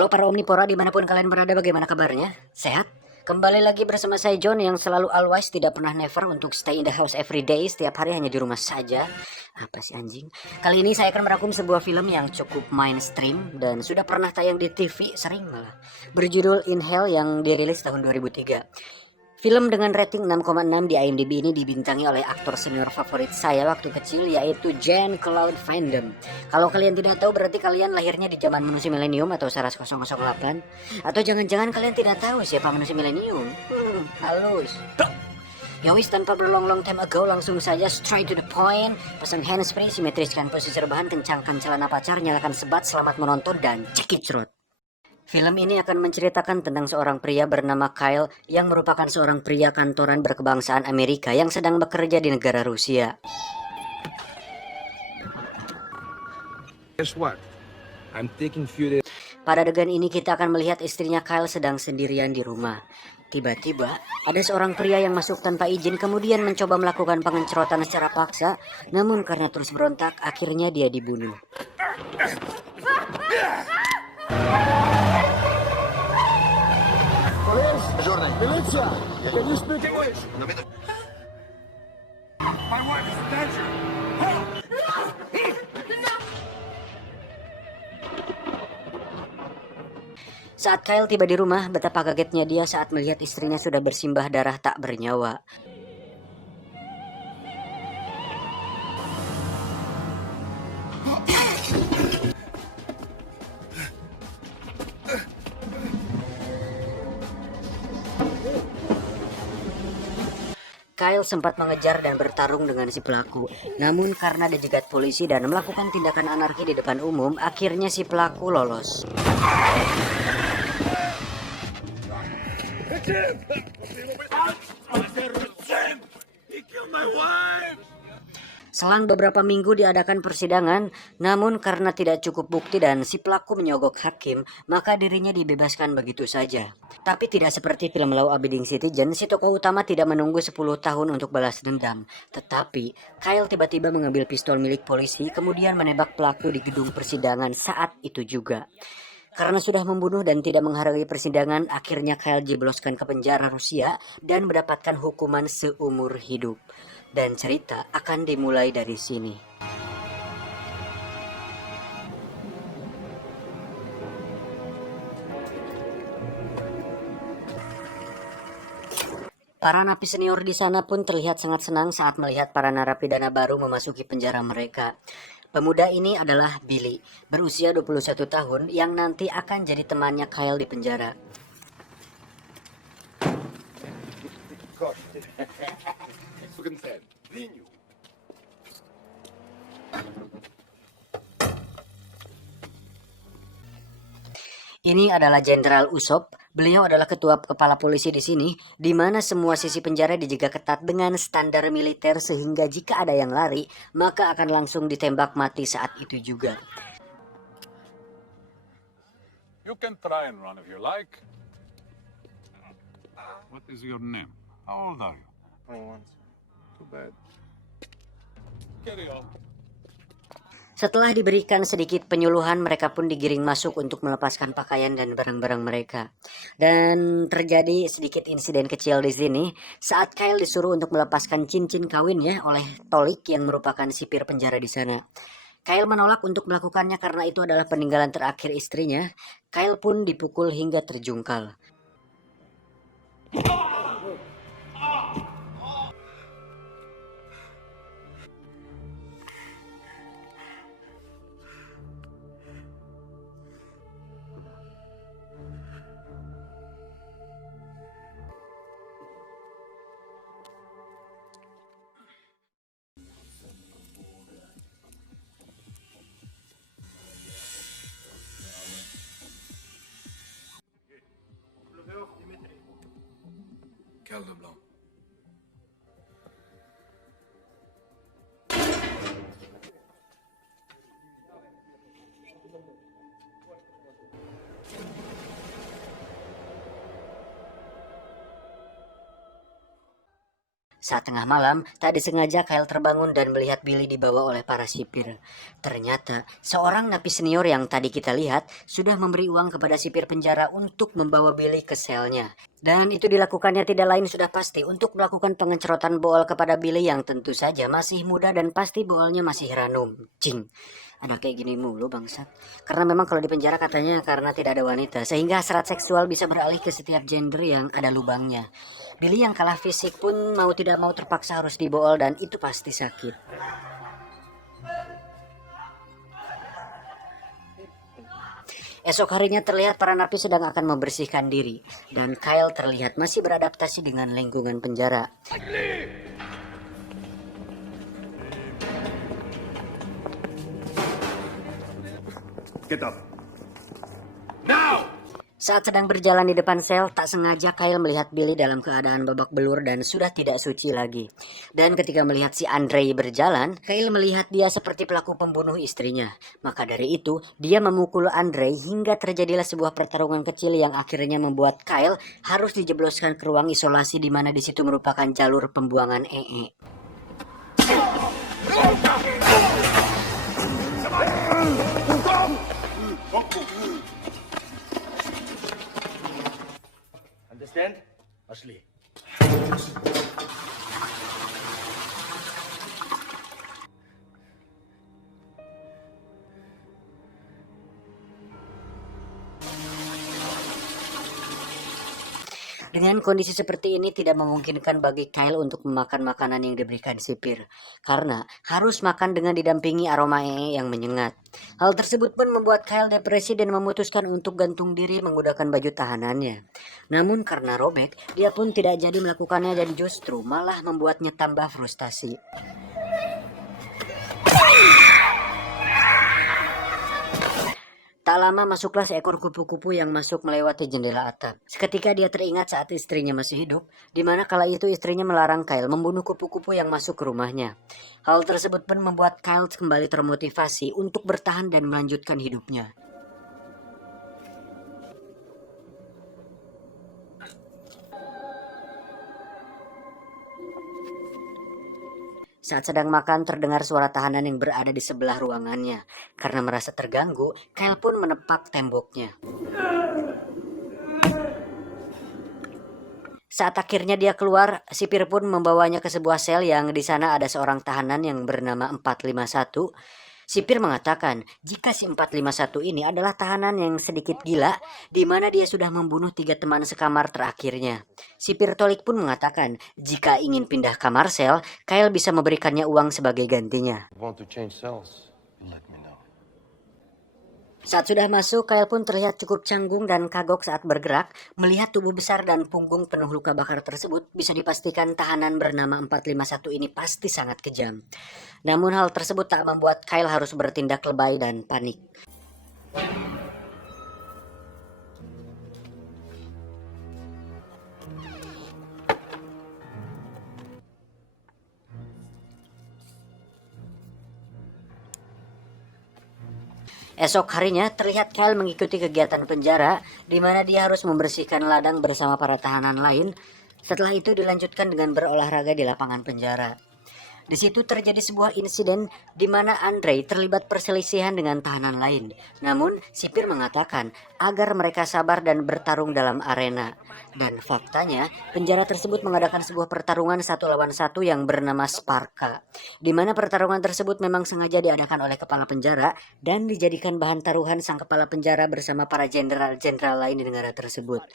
Halo para Omnipora dimanapun kalian berada, bagaimana kabarnya? Sehat? Kembali lagi bersama saya John yang selalu always tidak pernah never untuk stay in the house every day. Setiap hari hanya di rumah saja. Apa sih anjing? Kali ini saya akan merangkum sebuah film yang cukup mainstream dan sudah pernah tayang di TV sering malah. Berjudul In Hell yang dirilis tahun 2003. Film dengan rating 6,6 di IMDb ini dibintangi oleh aktor senior favorit saya waktu kecil, yaitu Jean-Claude Van Damme. Kalau kalian tidak tahu berarti kalian lahirnya di zaman manusia milenium atau Saras 008. Atau jangan-jangan kalian tidak tahu siapa manusia milenium. Halus. Ya wis, tanpa berlong-long time ago, langsung saja straight to the point. Pasang handsfree, simetriskan posisi rebahan, kencangkan celana pacar, nyalakan sebat, selamat menonton, dan check it out. Film ini akan menceritakan tentang seorang pria bernama Kyle yang merupakan seorang pria kantoran berkebangsaan Amerika yang sedang bekerja di negara Rusia. Guess what? I'm taking few days. Pada adegan ini kita akan melihat istrinya Kyle sedang sendirian di rumah. Tiba-tiba ada seorang pria yang masuk tanpa izin kemudian mencoba melakukan pengencerotan secara paksa, namun karena terus berontak akhirnya dia dibunuh. Militia! Can you speak English? My wife is in danger. Help! Saat Kyle tiba di rumah, betapa kagetnya dia saat melihat istrinya sudah bersimbah darah tak bernyawa. Kyle sempat mengejar dan bertarung dengan si pelaku. Namun karena dijegat polisi dan melakukan tindakan anarki di depan umum, akhirnya si pelaku lolos. He killed my wife! Selang beberapa minggu diadakan persidangan, namun karena tidak cukup bukti dan si pelaku menyogok hakim, maka dirinya dibebaskan begitu saja. Tapi tidak seperti film Law Abiding Citizen, si tokoh utama tidak menunggu 10 tahun untuk balas dendam. Tetapi, Kyle tiba-tiba mengambil pistol milik polisi, kemudian menembak pelaku di gedung persidangan saat itu juga. Karena sudah membunuh dan tidak menghargai persidangan, akhirnya Kyle jebloskan ke penjara Rusia dan mendapatkan hukuman seumur hidup. Dan cerita akan dimulai dari sini. Para napi senior di sana pun terlihat sangat senang saat melihat para narapidana baru memasuki penjara mereka. Pemuda ini adalah Billy, berusia 21 tahun yang nanti akan jadi temannya Kyle di penjara. Ini adalah Jenderal Usop. Beliau adalah ketua kepala polisi di sini, di mana semua sisi penjara dijaga ketat dengan standar militer sehingga jika ada yang lari, maka akan langsung ditembak mati saat itu juga. You can try and run if you like. What is your name? How old are you? 21. Too bad. Carry on. Setelah diberikan sedikit penyuluhan, mereka pun digiring masuk untuk melepaskan pakaian dan barang-barang mereka. Dan terjadi sedikit insiden kecil di sini saat Kyle disuruh untuk melepaskan cincin kawinnya oleh Tolik yang merupakan sipir penjara di sana. Kyle menolak untuk melakukannya karena itu adalah peninggalan terakhir istrinya. Kyle pun dipukul hingga terjungkal. Quel Leblanc? Saat tengah malam, tak disengaja Kyle terbangun dan melihat Billy dibawa oleh para sipir. Ternyata, seorang napi senior yang tadi kita lihat sudah memberi uang kepada sipir penjara untuk membawa Billy ke selnya. Dan itu dilakukannya tidak lain sudah pasti untuk melakukan pengencerotan bool kepada Billy yang tentu saja masih muda dan pasti boolnya masih ranum. Cing. Ada kayak gini mulu bangsat. Karena memang kalau di penjara katanya karena tidak ada wanita, sehingga hasrat seksual bisa beralih ke setiap gender yang ada lubangnya. Billy yang kalah fisik pun mau tidak mau terpaksa harus dibool dan itu pasti sakit. Esok harinya terlihat para napi sedang akan membersihkan diri dan Kyle terlihat masih beradaptasi dengan lingkungan penjara. Get up. Saat sedang berjalan di depan sel, tak sengaja Kyle melihat Billy dalam keadaan babak belur dan sudah tidak suci lagi. Dan ketika melihat si Andrei berjalan, Kyle melihat dia seperti pelaku pembunuh istrinya. Maka dari itu, dia memukul Andrei hingga terjadilah sebuah pertarungan kecil yang akhirnya membuat Kyle harus dijebloskan ke ruang isolasi di mana di situ merupakan jalur pembuangan ee. Understand? Ashley. Dengan kondisi seperti ini tidak memungkinkan bagi Kyle untuk memakan makanan yang diberikan sipir, karena harus makan dengan didampingi aroma ee yang menyengat. Hal tersebut pun membuat Kyle depresi dan memutuskan untuk gantung diri menggunakan baju tahanannya. Namun karena robek, dia pun tidak jadi melakukannya dan justru malah membuatnya tambah frustasi. Tak lama masuklah seekor kupu-kupu yang masuk melewati jendela atap. Seketika dia teringat saat istrinya masih hidup, di mana kala itu istrinya melarang Kyle membunuh kupu-kupu yang masuk ke rumahnya. Hal tersebut pun membuat Kyle kembali termotivasi untuk bertahan dan melanjutkan hidupnya. Saat sedang makan terdengar suara tahanan yang berada di sebelah ruangannya. Karena merasa terganggu, Kyle pun menepak temboknya. Saat akhirnya dia keluar, sipir pun membawanya ke sebuah sel yang di sana ada seorang tahanan yang bernama 451. Sipir mengatakan jika si 451 ini adalah tahanan yang sedikit gila, di mana dia sudah membunuh 3 teman sekamar terakhirnya. Sipir Tolik pun mengatakan jika ingin pindah kamar sel, Kyle bisa memberikannya uang sebagai gantinya. Want to change cells? Let me know. Saat sudah masuk, Kyle pun terlihat cukup canggung dan kagok saat bergerak. Melihat tubuh besar dan punggung penuh luka bakar tersebut, bisa dipastikan tahanan bernama 451 ini pasti sangat kejam. Namun hal tersebut tak membuat Kyle harus bertindak lebay dan panik. Esok harinya terlihat Kyle mengikuti kegiatan penjara di mana dia harus membersihkan ladang bersama para tahanan lain. Setelah itu dilanjutkan dengan berolahraga di lapangan penjara. Di situ terjadi sebuah insiden di mana Andrei terlibat perselisihan dengan tahanan lain. Namun, sipir mengatakan agar mereka sabar dan bertarung dalam arena. Dan faktanya, penjara tersebut mengadakan sebuah pertarungan 1 lawan 1 yang bernama Sparka. Di mana pertarungan tersebut memang sengaja diadakan oleh kepala penjara dan dijadikan bahan taruhan sang kepala penjara bersama para jenderal-jenderal lain di negara tersebut.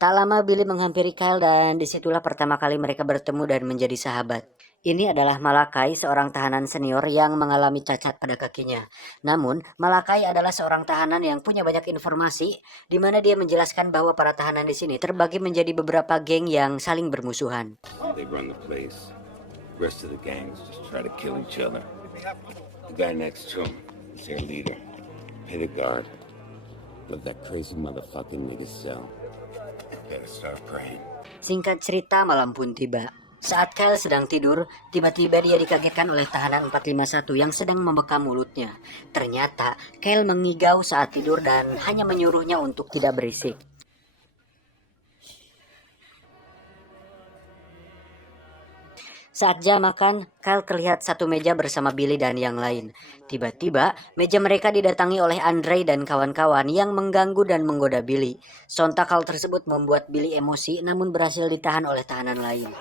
Tak lama Billy menghampiri Kyle dan disitulah pertama kali mereka bertemu dan menjadi sahabat. Ini adalah Malakai, seorang tahanan senior yang mengalami cacat pada kakinya. Namun, Malakai adalah seorang tahanan yang punya banyak informasi, di mana dia menjelaskan bahwa para tahanan di sini terbagi menjadi beberapa geng yang saling bermusuhan. They run the place. The rest of the gangs just try to kill each other. The guy next to him is their leader. Pay the guard. Let that crazy motherfucking nigga sell. Better start praying. Singkat cerita, malam pun tiba. Saat Kyle sedang tidur, tiba-tiba dia dikagetkan oleh tahanan 451 yang sedang membekam mulutnya. Ternyata, Kyle mengigau saat tidur dan hanya menyuruhnya untuk tidak berisik. Saat jam makan, Kyle terlihat satu meja bersama Billy dan yang lain. Tiba-tiba, meja mereka didatangi oleh Andre dan kawan-kawan yang mengganggu dan menggoda Billy. Sontak hal tersebut membuat Billy emosi namun berhasil ditahan oleh tahanan lain.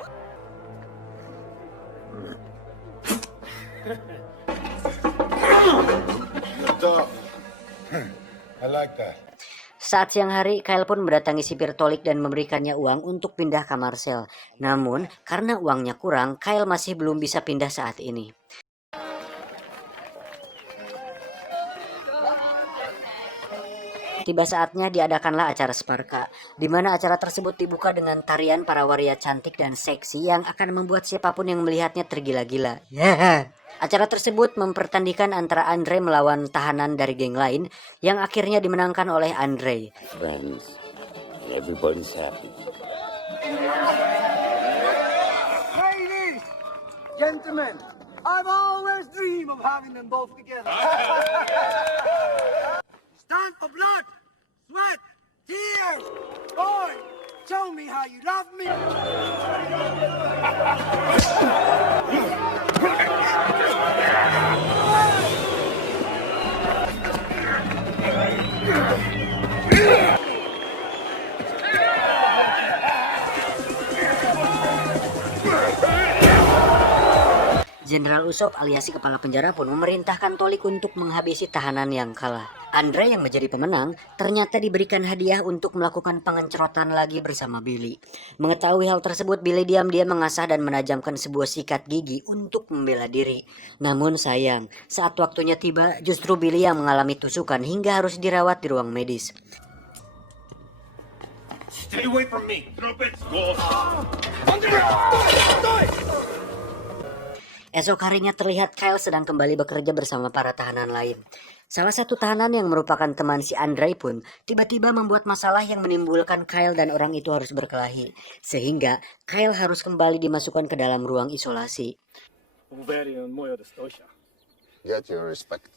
I like that. Saat siang hari, Kyle pun mendatangi sipir Tolik dan memberikannya uang untuk pindah kamar sel. Namun, karena uangnya kurang, Kyle masih belum bisa pindah saat ini. Tiba saatnya diadakanlah acara Sparka, di mana acara tersebut dibuka dengan tarian para waria cantik dan seksi yang akan membuat siapapun yang melihatnya tergila-gila. Acara tersebut mempertandingkan antara Andre melawan tahanan dari geng lain yang akhirnya dimenangkan oleh Andre. Friends, and everybody's happy. Ladies, gentlemen, I've always dreamed of having them both together. Stand for blood, sweat, tears. Boy, show me how you love me. Jenderal Usopp alias si kepala penjara pun memerintahkan Tolik untuk menghabisi tahanan yang kalah. Andre yang menjadi pemenang ternyata diberikan hadiah untuk melakukan pengencerotan lagi bersama Billy. Mengetahui hal tersebut, Billy diam-diam mengasah dan menajamkan sebuah sikat gigi untuk membela diri. Namun sayang, saat waktunya tiba justru Billy yang mengalami tusukan hingga harus dirawat di ruang medis. Stay away from me. Trumpets, go. Esok harinya terlihat Kyle sedang kembali bekerja bersama para tahanan lain. Salah satu tahanan yang merupakan teman si Andre pun tiba-tiba membuat masalah yang menimbulkan Kyle dan orang itu harus berkelahi. Sehingga Kyle harus kembali dimasukkan ke dalam ruang isolasi. Get your respect.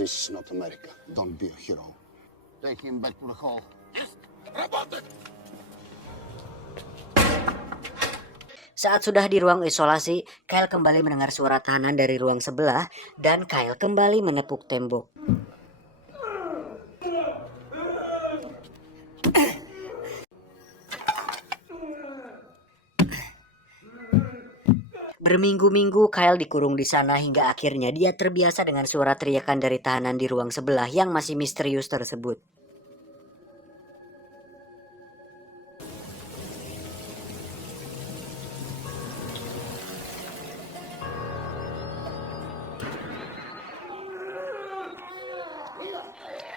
This is not America. Don't be a hero. Take him back to the hall. Saat sudah di ruang isolasi, Kyle kembali mendengar suara tahanan dari ruang sebelah dan Kyle kembali menepuk tembok. Berminggu-minggu Kyle dikurung di sana hingga akhirnya dia terbiasa dengan suara teriakan dari tahanan di ruang sebelah yang masih misterius tersebut.